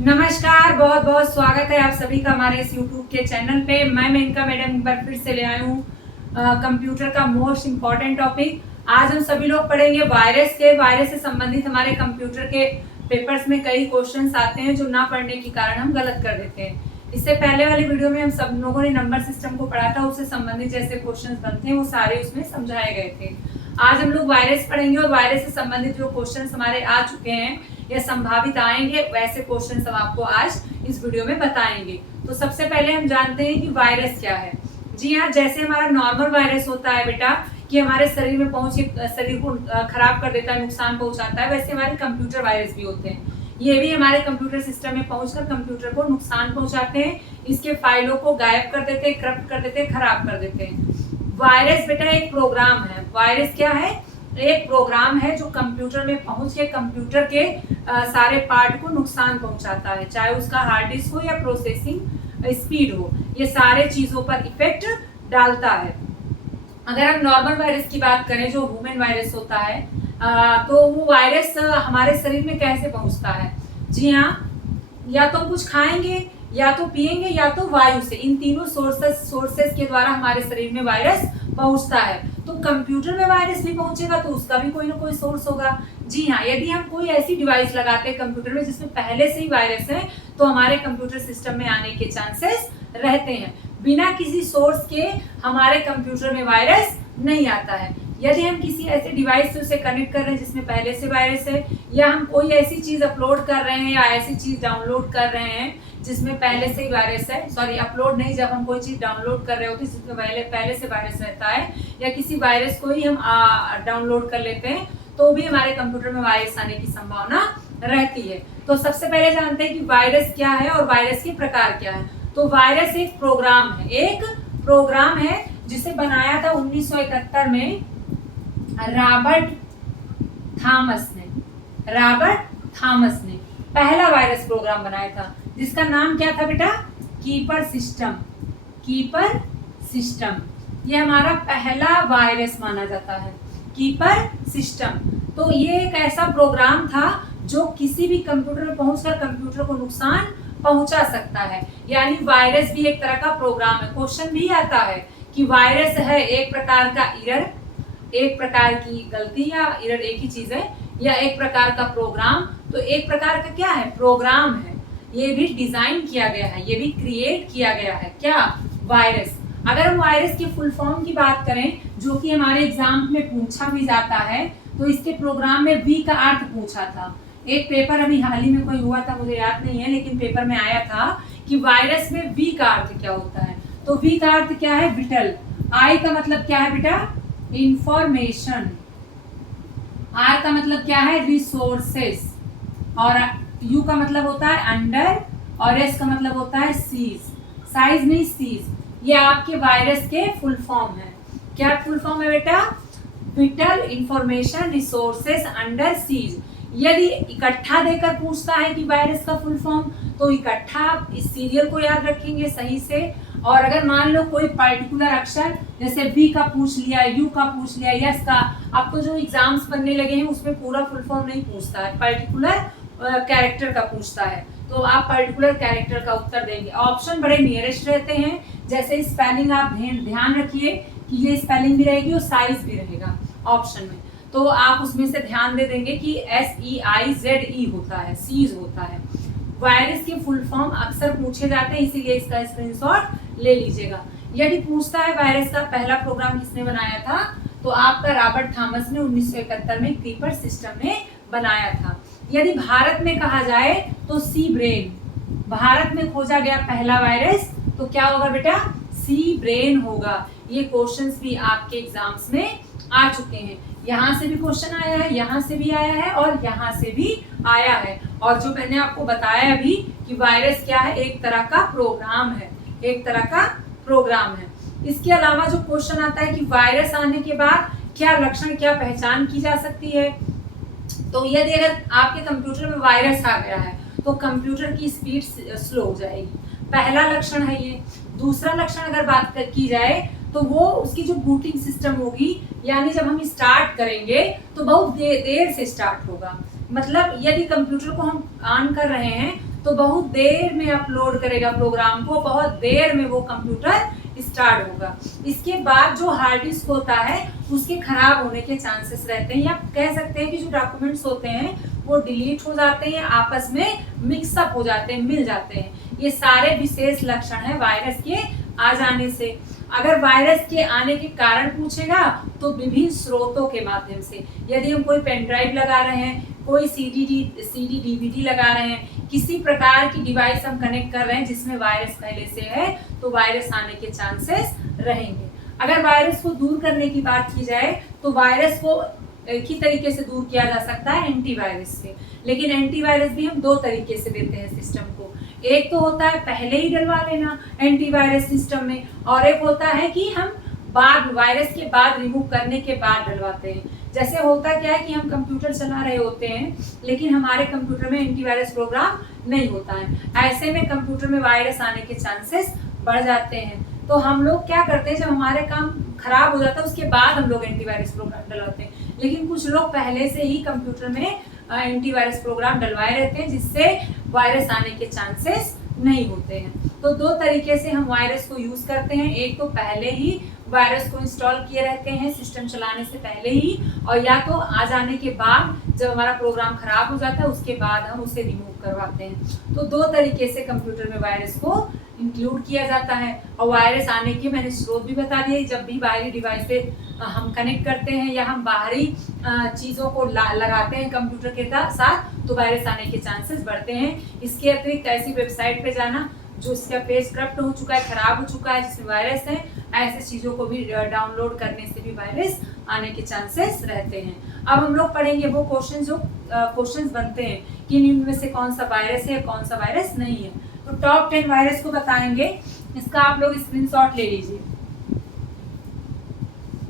नमस्कार, बहुत बहुत स्वागत है आप सभी का हमारे इस YouTube के चैनल पे। मैं मेनका मैडम एक बार फिर से ले आई हूँ कंप्यूटर का मोस्ट इम्पॉर्टेंट टॉपिक। आज हम सभी लोग पढ़ेंगे वायरस से संबंधित हमारे कंप्यूटर के पेपर्स में कई क्वेश्चंस आते हैं जो ना पढ़ने के कारण हम गलत कर देते हैं। इससे पहले वाली वीडियो में हम सब लोगों ने नंबर सिस्टम को पढ़ा था, उससे संबंधित जैसे क्वेश्चंस बनते हैं वो सारे उसमें समझाए गए थे। आज हम लोग वायरस पढ़ेंगे और वायरस से संबंधित जो क्वेश्चंस हमारे आ चुके हैं या संभावित आएंगे वैसे क्वेश्चंस हम आपको आज इस वीडियो में बताएंगे। तो सबसे पहले हम जानते हैं कि वायरस क्या है। जी हाँ, जैसे हमारा नॉर्मल वायरस होता है बेटा कि हमारे शरीर में पहुंच के शरीर को खराब कर देता है, नुकसान पहुंचाता है, वैसे हमारे कंप्यूटर वायरस भी होते हैं। ये भी हमारे कंप्यूटर सिस्टम में पहुंचकर कंप्यूटर को नुकसान पहुंचाते हैं, इसके फाइलों को गायब कर देते हैं, करप्ट कर देते हैं, खराब कर देते हैं। वायरस बेटा एक प्रोग्राम है। वायरस क्या है? एक प्रोग्राम है जो कंप्यूटर में पहुंच के कंप्यूटर के सारे पार्ट को नुकसान पहुंचाता है, चाहे उसका हार्ड डिस्क हो या प्रोसेसिंग स्पीड हो, ये सारे चीजों पर इफेक्ट डालता है। अगर हम नॉर्मल वायरस की बात करें जो ह्यूमन वायरस होता है, तो वो वायरस हमारे शरीर में कैसे पहुंचता है? जी हाँ, या तो हम कुछ खाएंगे, या तो पिएंगे, या तो वायु से। इन तीनों सोर्सेस के द्वारा हमारे शरीर में वायरस पहुंचता है। तो कंप्यूटर में वायरस भी पहुंचेगा तो उसका भी कोई ना कोई सोर्स होगा। जी हाँ, यदि हम कोई ऐसी डिवाइस लगाते हैं कंप्यूटर में जिसमें पहले से ही वायरस है तो हमारे कंप्यूटर सिस्टम में आने के चांसेस रहते हैं। बिना किसी सोर्स के हमारे कंप्यूटर में वायरस नहीं आता है। यदि हम किसी ऐसे डिवाइस से उसे कनेक्ट कर रहे हैं जिसमें पहले से वायरस है, या हम कोई ऐसी चीज अपलोड कर रहे हैं या ऐसी चीज डाउनलोड कर रहे हैं जिसमें पहले से ही वायरस है, सॉरी अपलोड नहीं, जब हम कोई चीज डाउनलोड कर रहे होते हैं जिसमें पहले से वायरस रहता है, या किसी वायरस को ही हम डाउनलोड कर लेते हैं तो भी हमारे कंप्यूटर में वायरस आने की संभावना रहती है। तो सबसे पहले जानते हैं कि वायरस क्या है और वायरस के प्रकार क्या है। तो वायरस एक प्रोग्राम है जिसे बनाया था 1971 में रॉबर्ट थॉमस ने पहला वायरस प्रोग्राम बनाया था, जिसका नाम क्या था बेटा? Keeper system. ये हमारा पहला वायरस माना जाता है, कीपर सिस्टम। तो ये एक ऐसा प्रोग्राम था जो किसी भी कंप्यूटर में पहुंचकर कंप्यूटर को नुकसान पहुंचा सकता है। यानी वायरस भी एक तरह का प्रोग्राम है। क्वेश्चन भी आता है कि वायरस है एक प्रकार का एरर, एक प्रकार की गलती, या एरर एक ही चीज है, या एक प्रकार का प्रोग्राम। तो एक प्रकार का क्या है? प्रोग्राम है। ये भी डिजाइन किया गया है, ये भी क्रिएट किया गया है। क्या? वायरस। अगर हम वायरस के फुल फॉर्म की बात करें जो कि हमारे एग्जाम में पूछा भी जाता है, तो इसके प्रोग्राम में वी का अर्थ पूछा था। एक पेपर अभी हाल ही में कोई हुआ था, मुझे याद नहीं है, लेकिन पेपर में आया था कि वायरस में वी का अर्थ क्या होता है। तो वी का अर्थ क्या है? विटल। आई का मतलब क्या है बेटा? इंफॉर्मेशन। आर का मतलब क्या है? रिसोर्सेस। और यू का मतलब होता है अंडर, और एस का मतलब होता है सीज। साइज नहीं, सीज। ये आपके वायरस के फुल फॉर्म है। क्या फुल फॉर्म है बेटा? Vital, information, resources, under, siege. यदि इकट्ठा देकर पूछता है कि वायरस का फुल फॉर्म, तो इकट्ठा इस सीरियल को याद रखेंगे सही से। और अगर मान लो कोई पर्टिकुलर अक्षर जैसे बी का पूछ लिया, यू का पूछ लिया, यस का, अब तो जो एग्जाम्स बनने लगे हैं उसमें पूरा फुल फॉर्म नहीं पूछता है, पर्टिकुलर कैरेक्टर का पूछता है, तो आप पर्टिकुलर कैरेक्टर का उत्तर देंगे। ऑप्शन बड़े नियरेस्ट रहते हैं, जैसे स्पेलिंग आप ध्यान रखिए कि ये स्पेलिंग भी रहेगी और साइज भी रहेगा ऑप्शन में, तो आप उसमें से ध्यान दे देंगे कि SEIZE होता है, सीज होता है। वायरस के फुल फॉर्म अक्सर पूछे जाते हैं, इसीलिए इसका स्क्रीनशॉट ले लीजिएगा। यदि पूछता है वायरस का पहला प्रोग्राम किसने बनाया था, तो आपका रॉबर्ट थॉमस ने 1971 में कीपर सिस्टम ने बनाया था। यदि भारत में कहा जाए तो सी ब्रेन। भारत में खोजा गया पहला वायरस, तो क्या होगा बेटा? सी ब्रेन होगा। ये क्वेश्चंस भी आपके एग्जाम्स में आ चुके हैं। यहाँ से भी क्वेश्चन आया है, यहाँ से भी आया है, और यहाँ से भी आया है। और जो मैंने आपको बताया अभी कि वायरस क्या है, एक तरह का प्रोग्राम है, एक तरह का प्रोग्राम है। इसके अलावा जो क्वेश्चन आता है कि वायरस आने के बाद क्या लक्षण, क्या पहचान की जा सकती है, तो यदि अगर आपके कंप्यूटर में वायरस आ गया है तो कंप्यूटर की स्पीड स्लो हो जाएगी, पहला लक्षण है ये। दूसरा लक्षण अगर बात की जाए तो वो उसकी जो बूटिंग सिस्टम होगी, यानी जब हम स्टार्ट करेंगे तो बहुत देर से स्टार्ट होगा। मतलब यदि कंप्यूटर को हम ऑन कर रहे हैं तो बहुत देर में अपलोड करेगा प्रोग्राम को, बहुत देर में वो कंप्यूटर स्टार्ट होगा। इसके बाद जो हार्ड डिस्क होता है उसके खराब होने के चांसेस रहते हैं, या कह सकते हैं कि जो डॉक्यूमेंट्स होते हैं वो डिलीट हो जाते हैं, आपस में मिक्सअप हो जाते हैं, मिल जाते हैं। ये सारे विशेष लक्षण हैं वायरस के आ जाने से। अगर वायरस के आने के कारण पूछेगा तो विभिन्न स्रोतों के माध्यम से, यदि हम कोई पेन ड्राइव लगा रहे हैं, कोई सीडी डीवीडी लगा रहे हैं, किसी प्रकार की डिवाइस हम कनेक्ट कर रहे हैं जिसमें वायरस पहले से है, तो वायरस आने के चांसेस रहेंगे। अगर वायरस को दूर करने की बात की जाए तो वायरस को एक ही तरीके से दूर किया जा सकता है, एंटीवायरस से। लेकिन एंटीवायरस भी हम दो तरीके से देते हैं सिस्टम को। एक तो होता है पहले ही डलवा लेना एंटीवायरस सिस्टम में, और एक होता है कि हम बाद वायरस के बाद रिमूव करने के बाद डलवाते हैं। जैसे होता क्या है कि हम कंप्यूटर चला रहे होते हैं लेकिन हमारे कंप्यूटर में एंटीवायरस प्रोग्राम नहीं होता है, ऐसे में कंप्यूटर में वायरस आने के चांसेस बढ़ जाते हैं। तो हम लोग क्या करते हैं, जब हमारे काम खराब हो जाता है उसके बाद हम लोग एंटीवायरस प्रोग्राम डलवाते हैं। लेकिन कुछ लोग पहले से ही कंप्यूटर में एंटीवायरस प्रोग्राम डलवाए रहते हैं जिससे वायरस आने के चांसेस नहीं होते हैं। तो दो तरीके से हम वायरस को यूज करते हैं, एक तो पहले ही वायरस को इंस्टॉल किए रहते हैं सिस्टम चलाने से पहले ही, और या तो आ जाने के बाद जब हमारा प्रोग्राम खराब हो जाता है उसके बाद हम उसे रिमूव करवाते हैं। तो दो तरीके से कंप्यूटर में वायरस को इंक्लूड किया जाता है। और वायरस आने के मैंने स्रोत भी बता दिए, जब भी बाहरी डिवाइस से हम कनेक्ट करते हैं या हम बाहरी चीज़ों को लगाते हैं कंप्यूटर के साथ तो वायरस आने के चांसेस बढ़ते हैं। इसके अतिरिक्त ऐसी वेबसाइट पे जाना जो इसका पेज करप्ट हो चुका है, खराब हो चुका है, जिसमें वायरस है, ऐसे चीज़ों को भी डाउनलोड करने से भी वायरस आने के चांसेस रहते हैं। अब हम लोग पढ़ेंगे वो क्वेश्चन जो क्वेश्चंस बनते हैं कि निम्न में से कौन सा वायरस है, कौन सा वायरस नहीं है। तो टॉप 10 वायरस को बताएंगे, इसका आप लोग स्क्रीनशॉट ले लीजिए।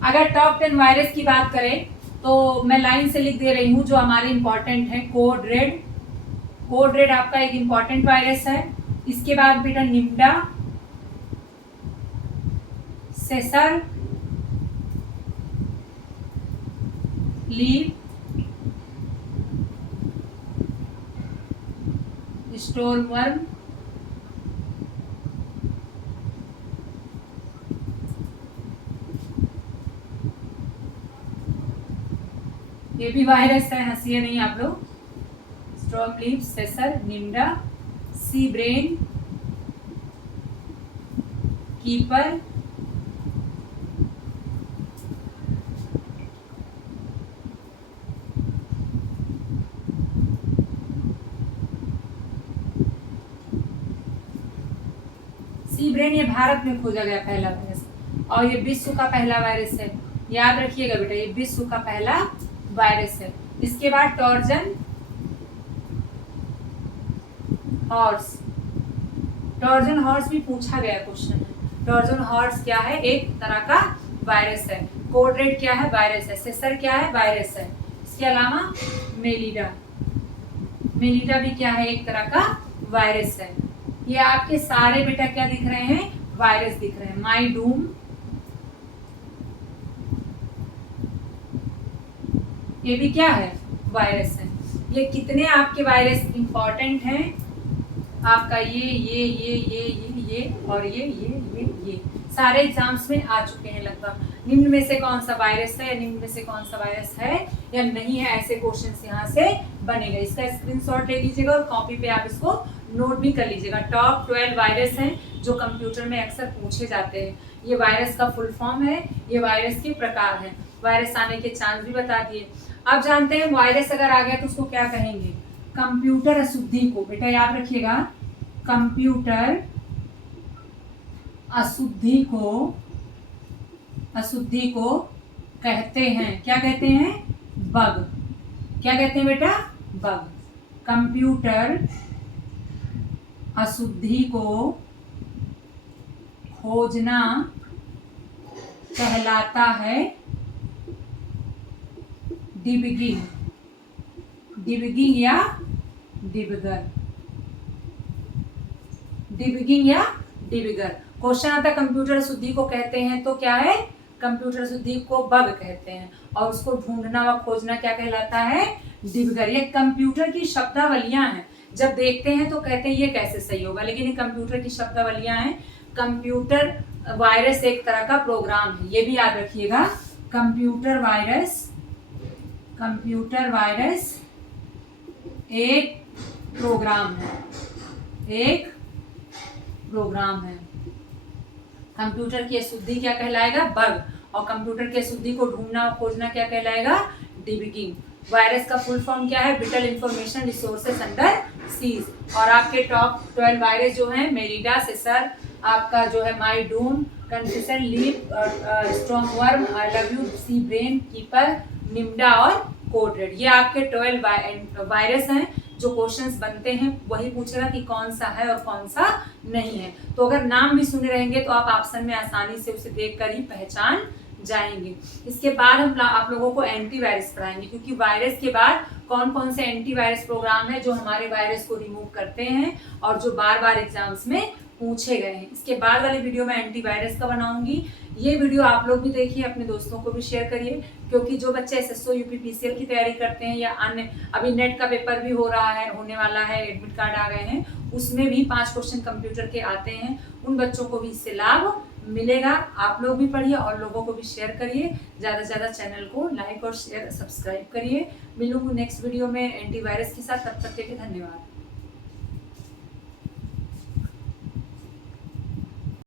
अगर टॉप 10 वायरस की बात करें तो मैं लाइन से लिख दे रही हूँ जो हमारे इंपॉर्टेंट है। कोड रेड आपका एक इंपॉर्टेंट वायरस है। इसके बाद बेटा निम्डा, सेसर, लीव, स्टोरवर्म, ये भी वायरस है, हंसिए नहीं आप लोग। स्टॉर्म लीव, सेसर, निम्डा, सी ब्रेन, कीपर, सी ब्रेन ये भारत में खोजा गया पहला वायरस और ये विश्व का पहला वायरस है। याद रखिएगा बेटा, ये विश्व का पहला वायरस है। इसके बाद टॉर्जन हॉर्स भी पूछा गया क्वेश्चन है। टॉर्जन हॉर्स क्या है, एक तरह का वायरस है। कोड रेड क्या है, वायरस है। सेसर क्या है, वायरस है। इसके अलावा मेलिडा भी क्या है, एक तरह का वायरस है। ये आपके सारे बेटा क्या दिख रहे हैं, वायरस दिख रहे हैं। माई डूम, ये भी क्या है, वायरस है। ये कितने आपके वायरस इंपॉर्टेंट हैं, आपका ये और ये सारे एग्जाम्स में आ चुके हैं लगभग। निम्न में से कौन सा वायरस है, निम्न में से कौन सा वायरस है या नहीं है, ऐसे क्वेश्चंस यहाँ से बनेगा। इसका स्क्रीनशॉट ले लीजिएगा और कॉपी पे आप इसको नोट भी कर लीजिएगा। टॉप 12 वायरस हैं जो कंप्यूटर में अक्सर पूछे जाते हैं। ये वायरस का फुल फॉर्म है, ये वायरस के प्रकार हैं। वायरस आने के चांस भी बता दिए। अब जानते हैं वायरस अगर आ गया तो उसको क्या कहेंगे। कंप्यूटर अशुद्धि को बेटा याद रखिएगा, कंप्यूटर अशुद्धि को कहते हैं, क्या कहते हैं, बग। क्या कहते हैं बेटा, बग। कंप्यूटर अशुद्धि को खोजना कहलाता है डिबगिंग या डिबगर। डिबगिंग या डिबगर क्वेश्चन आता है। कंप्यूटर अशुद्धि को कहते हैं तो क्या है, कंप्यूटर अशुद्धि को बग कहते हैं और उसको ढूंढना व खोजना क्या कहलाता है, डिबगर। ये कंप्यूटर की शब्दावलियां हैं। जब देखते हैं तो कहते हैं ये कैसे सही होगा, लेकिन ये कंप्यूटर की शब्दावलियां हैं। कंप्यूटर वायरस एक तरह का प्रोग्राम है, ये भी याद रखिएगा। कंप्यूटर वायरस एक प्रोग्राम है। कंप्यूटर की अशुद्धि क्या कहलाएगा? बग। और कंप्यूटर की अशुद्धि को ढूंढना और खोजना क्या कहलाएगा? डिबगिंग। वायरस का फुल फॉर्म क्या है? Whittle information resources under seize. और आपके टॉप 12 वायरस जो हैं, मेरिडा, सेसर, आपका जो है माइडून, confusion, leap, strong worm, I love you, सी ब्रेन, कीपर, निम्डा और कोडरेड, ये आपके 12 वायरस हैं जो क्वेश्चंस बनते हैं। वही पूछेगा कि कौन सा है और कौन सा नहीं है। तो अगर नाम भी सुने रहेंगे तो आप ऑप्शन में आसानी से उसे देखकर ही पहचान जाएंगे। इसके बाद हम आप लोगों को एंटीवायरस पढ़ाएंगे, क्योंकि वायरस के बाद कौन कौन से एंटीवायरस प्रोग्राम है जो हमारे वायरस को रिमूव करते हैं और जो बार बार एग्जाम्स में पूछे गए हैं। इसके बाद वाली वीडियो में एंटीवायरस का बनाऊंगी। ये वीडियो आप लोग भी देखिए, अपने दोस्तों को भी शेयर करिए, क्योंकि जो बच्चे एसएसओ यूपीपीसीएल की तैयारी करते हैं या अन्य, अभी नेट का पेपर भी होने वाला है, एडमिट कार्ड आ गए हैं, उसमें भी 5 क्वेश्चन कंप्यूटर के आते हैं। उन बच्चों को भी इससे लाभ मिलेगा। आप लोग भी पढ़िए और लोगों को भी शेयर करिए। ज़्यादा से ज़्यादा चैनल को लाइक और शेयर सब्सक्राइब करिए। मिलूंगी नेक्स्ट वीडियो में एंटीवायरस के साथ, तब तक के लिए धन्यवाद।